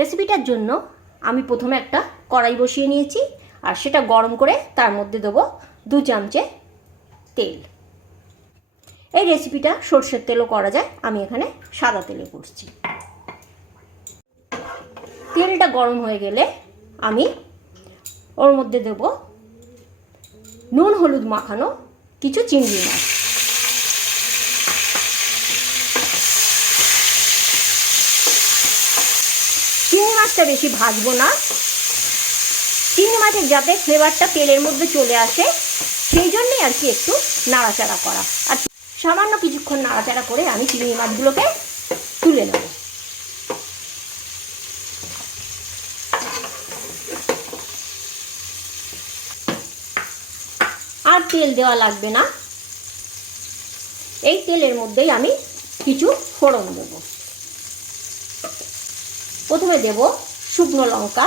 রেসিপিটার জন্য আমি প্রথমে একটা কড়াই বসিয়ে নিয়েছি আর সেটা গরম করে তার মধ্যে দেবো দু চামচে তেল। এই রেসিপিটা সর্ষের তেলও করা যায়, আমি এখানে সাদা তেলে করছি। তেলটা গরম হয়ে গেলে আমি ওর মধ্যে দেব নুন, হলুদ মাখানো কিছু চিংড়ি মাছ চিংড়ি মাছটা বেশি ভাজবো না। চিংড়ি মাছের যাতে ফ্লেভারটা তেলের মধ্যে চলে আসে, সেই জন্যই আর কি একটু নাড়াচাড়া করা। আর সামান্য কিছুক্ষণ নাড়াচাড়া করে আমি চিংড়ি মাছগুলোকে তুলে নেব। আর তেল দেওয়া লাগবে না। এই তেলের মধ্যেই আমি কিছু ফোড়ন দেবো। প্রথমে দেব শুকনো লঙ্কা।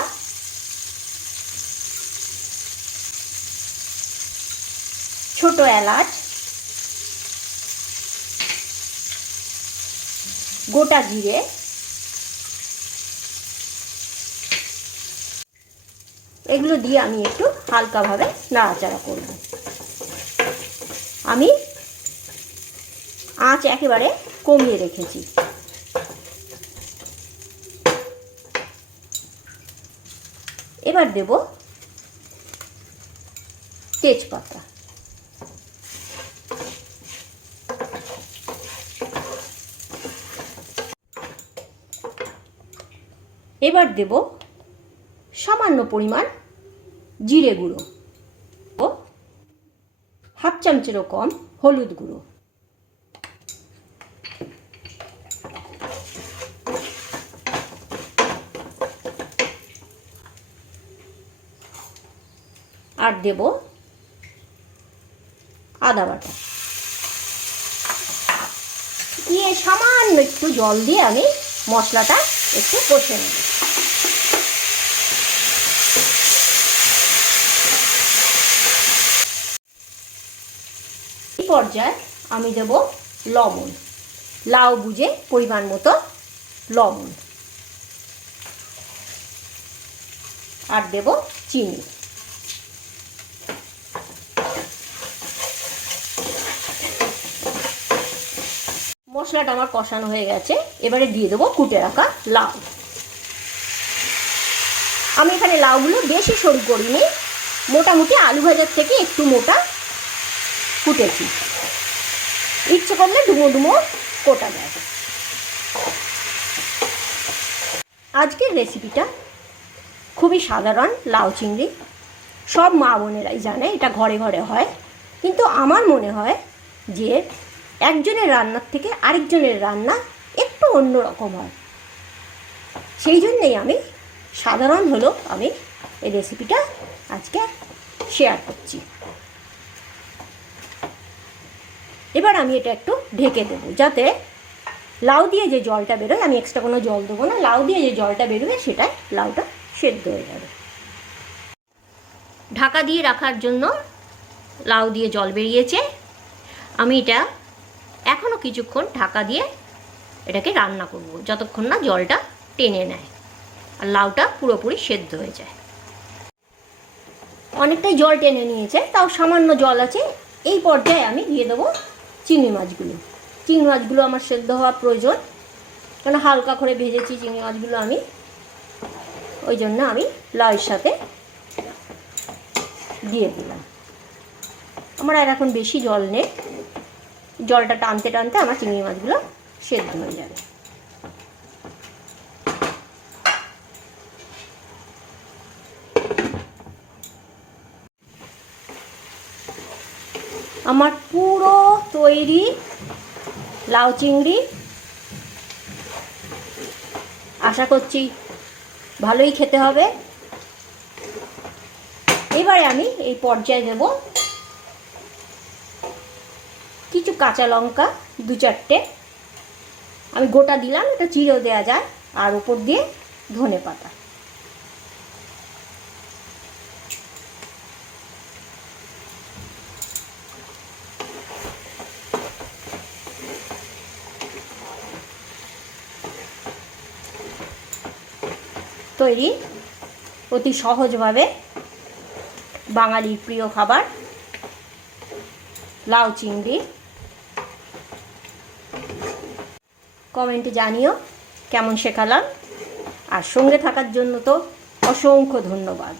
ছোট এলাচ। গোটা জিরে। এগুলো দিয়ে আমি একটু হালকাভাবে নাড়াচাড়া করব। আমি আঁচ একেবারে কমিয়ে রেখেছি। এবার দেব তেজপাতা। এবার দেব সামান্য পরিমাণ জিরে গুঁড়ো। ও হাফ চামচেরও কম হলুদ গুঁড়ো। আর দেব আদা বাটা। দিয়ে সামান্য একটু জল দিয়ে আমি মশলাটা একটু কষে নেব। এই পর্যায়ে আমি দেব লবণ। লাউ বুঝে পরিমাণ মতো লবণ। আর দেব চিনি। মশলাটা আমার কষানো হয়ে গেছে। এবারে দিয়ে দেবো কুটে রাখা লাউ। আমি এখানে লাউগুলো বেশি সরু করিনি, মোটামুটি আলু ভাজার থেকে একটু মোটা কুটেছি। ইচ্ছে করলে ডুমো ডুমো কোটা যায়। আজকের রেসিপিটা খুবই সাধারণ লাউ চিংড়ি। সব মা বোনেরাই জানে, এটা ঘরে ঘরে হয়। কিন্তু আমার মনে হয় যে একজনের রান্নার থেকে আরেকজনের রান্না একটু অন্যরকম হয়। সেই জন্যেই আমি সাধারণ হলো আমি এই রেসিপিটা আজকে শেয়ার করছি। এবার আমি এটা একটু ঢেকে দেবো যাতে লাউ দিয়ে যে জলটা বেরোয়, আমি এক্সট্রা কোনো জল দেবো না, লাউ দিয়ে যে জলটা বেরোবে সেটাই লাউটা সেদ্ধ হয়ে যাবে। ঢাকা দিয়ে রাখার জন্য লাউ দিয়ে জল বেরিয়েছে। আমি এটা এখনও কিছুক্ষণ ঢাকা দিয়ে এটাকে রান্না করব, যতক্ষণ না জলটা টেনে নেয় আর লাউটা পুরোপুরি সেদ্ধ হয়ে যায়। অনেকটাই জল টেনে নিয়েছে, তাও সামান্য জল আছে। এই পর্যায়ে আমি দিয়ে দেবো চিংড়ি মাছগুলো। চিংড়ি মাছগুলো আমার সেদ্ধ হওয়া প্রয়োজন। কেন হালকা করে ভেজেছি চিংড়ি মাছগুলো আমি। ওই জন্য আমি লাউয়ের সাথে দিয়ে দিলাম। আমার আর এখন বেশি জল নেই। জলটা টানতে টানতে আমার চিংড়ি মাছগুলো সেদ্ধ হয়ে যাবে। আমার পুরো তৈরি লাউ চিংড়ি। আশা করছি ভালোই খেতে হবে। এবারে আমি এই পর্যায়ে দেব কাঁচা লঙ্কা, দু চারটে। আমি গোটা দিলাম, এটা চিড়েও দেওয়া যায়, আর উপর দিয়ে ধনে পাতা। তৈরি অতি সহজভাবে বাঙালির প্রিয় খাবার, লাউ চিংড়ি। কমেন্টে জানিও কেমন শেখালাম আর সঙ্গে থাকার জন্য তো অসংখ্য ধন্যবাদ।